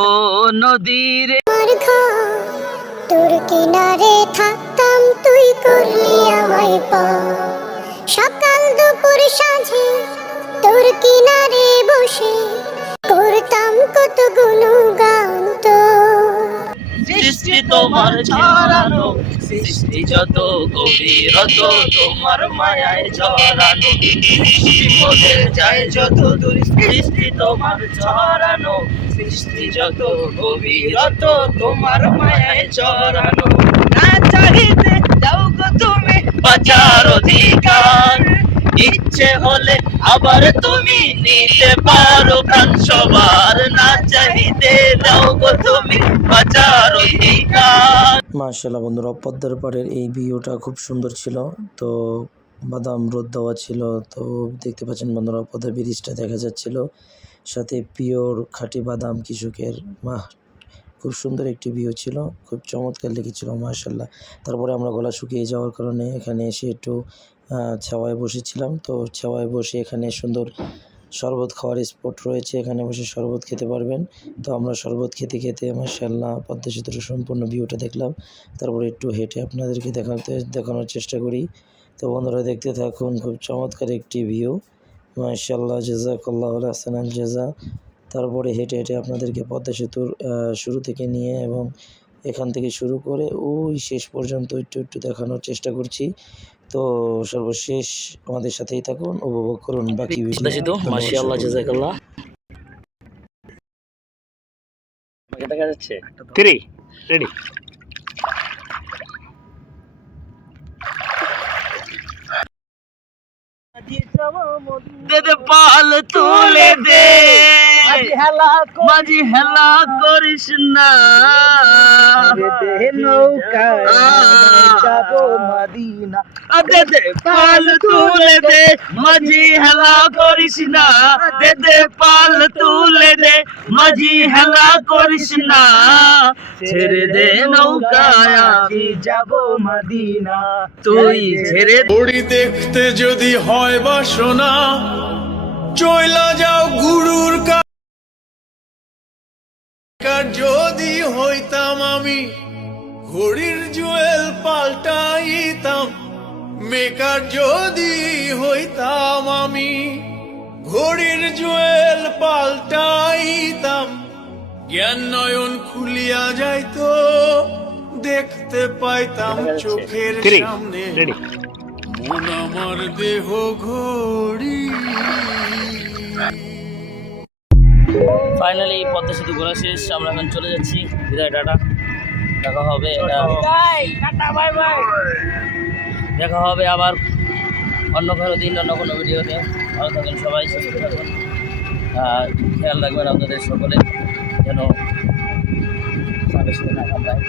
ও নদীর তোর কিনারে থাকতাম, তুই করলি আমায় পা। সকাল দুপুর সাঁঝে তোর কিনারে বসে করতাম কত গুণগান তোর। সৃষ্টি তোমার ছড়ানো, সৃষ্টি যত গভীরত তোমার মায়ায় জড়ানো, বিপদের যায় যত দূর সৃষ্টি তোমার ছড়ানো, সৃষ্টি যত গভীরত তোমার মায়ায় জড়ানো। না চাইতে যাও গো তুমি বাঁচার অধিকার, ইচ্ছে হলে আবার তুমি নিতে পারো প্রাণ সবার। না চাইতে যাও গো তুমি বাঁচার অধিকার। মাশাআল্লাহ বন্ধুরা, পদ্মার পাড়ের এই ভিউটা খুব সুন্দর ছিল। তো বাদাম রোদ দেওয়া ছিল, তো দেখতে পাচ্ছেন বন্ধুরা পদ্মার ব্রিজটা দেখা যাচ্ছিল, সাথে পিওর খাঁটি বাদাম কৃষকের। খুব সুন্দর একটি ভিউ ছিল, খুব চমৎকার লেগেছিল মাশাআল্লাহ। তারপরে আমরা গলা শুকিয়ে যাওয়ার কারণে এখানে এসে একটু ছাওয়ায় বসেছিলাম। তো ছাওয়ায় বসে এখানে সুন্দর শরবত খাওয়ার স্পট রয়েছে, এখানে বসে শরবত খেতে পারবেন। তো আমরা শরবত খেতে খেতে মাশাআল্লাহ পদ্মা সেতুর সম্পূর্ণ ভিউটা দেখলাম। তারপরে একটু হেঁটে আপনাদেরকে দেখানোর চেষ্টা করি। তো বন্ধুরা দেখতে থাকুন, খুব চমৎকার একটি ভিউ মাশাআল্লাহ। জাযাকাল্লাহু আহসানাল জাযা। তারপরে হেঁটে হেঁটে আপনাদেরকে পদ্মা সেতুর শুরু থেকে নিয়ে এবং এখান থেকে শুরু করে ওই শেষ পর্যন্ত একটু দেখানোর চেষ্টা করছি। তো সর্বশেষ আমাদের সাথেই থাকুন, উপভোগ করুন বাকি ভিডিও। মাশাআল্লাহ জাযাকাল্লাহ। আমাকে দেখা যাচ্ছে 3 রেডি। দে দে পাল তুলে দে, মাঝি হেলা করিস না, নৌকা যাবো মদিনা। দে দে পাল তুলে দে, মাঝি হেলা করিস না, দে দে পাল তুলে দে, মাঝি হেলা করিস না, ছেড়ে দে নৌকায় আমি যাবো মদিনা, তুই ছেড়ে ঘড়ি দেখতে যদি হয় বাসনা, চইলা যাও গুরুর কার। যদি হইতাম আমি ঘড়ির জুয়েল পাল্টাইতাম, মেকার যদি হইতাম আমি ঘড়ির জুয়েল পাল্টাইতাম, জ্ঞান নয়ন খুলিয়া যাইতো, দেখতে পাইতাম চোখের সামনে মন আমার দেহ ঘড়ি। ফাইনালি পদ্মা সেতু ঘোরা শেষ, আমরা এখন চলে যাচ্ছি। বিদায়, টাটা। দেখা হবে দেখা হবে আবার অন্য কোনো দিন, অন্য কোনো ভিডিওতে। ভালো থাকেন সবাই, সুস্থ থাকুন, খেয়াল রাখবেন আপনাদের সকলে যেন সামনে না কামড়ায়।